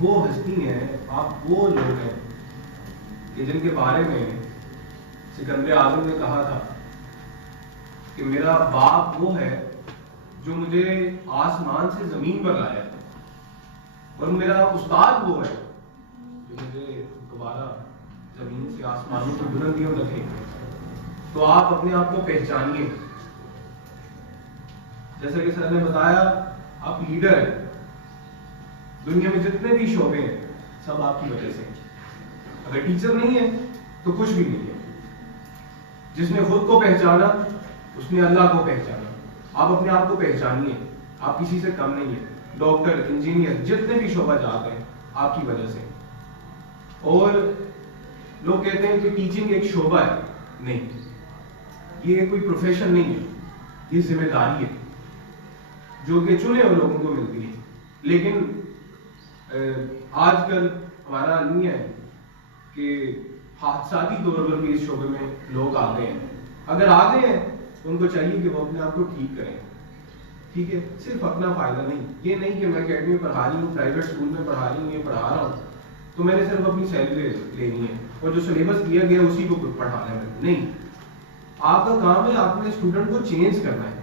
وہ ہستی ہیں, آپ وہ لوگ ہیں کہ جن کے بارے میں سکندر اعظم نے کہا تھا کہ میرا باپ وہ ہے جو مجھے آسمان سے زمین پر لایا ہے, اور میرا استاد وہ ہے جو مجھے دوبارہ زمین سے آسمانوں کی بلندیوں تک لے گئے. تو آپ اپنے آپ کو پہچانیے. جیسا کہ سر نے بتایا, آپ لیڈر ہیں. دنیا میں جتنے بھی شعبے ہیں سب آپ کی وجہ سے. اگر ٹیچر نہیں ہے تو کچھ بھی نہیں ہے. جس نے خود کو پہچانا اس نے اللہ کو پہچانا. آپ اپنے آپ کو پہچانیے, آپ کسی سے کم نہیں ہیں. ڈاکٹر, انجینئر, جتنے بھی شعبہ جاتے ہیں آپ کی وجہ سے. اور لوگ کہتے ہیں کہ ٹیچنگ ایک شعبہ ہے. نہیں, یہ کوئی پروفیشن نہیں ہے, یہ ذمہ داری ہے جو کہ چنے ہوئے لوگوں کو ملتی ہے. لیکن آج کل ہمارا نہیں ہے کہ حادثاتی طور پر بھی اس شعبے میں لوگ آتے ہیں. اگر آتے ہیں تو ان کو چاہیے کہ وہ اپنے آپ کو ٹھیک کریں. ٹھیک ہے, صرف اپنا فائدہ نہیں. یہ نہیں کہ میں اکیڈمی میں پڑھا رہی ہوں, پرائیویٹ اسکول میں پڑھا رہی ہوں, یہ پڑھا رہا ہوں تو میں نے صرف اپنی سیلری لینی ہے اور جو سلیبس دیا گیا اسی کو پڑھانا ہے. نہیں, آپ کا کام ہے آپ نے اسٹوڈنٹ کو چینج کرنا ہے.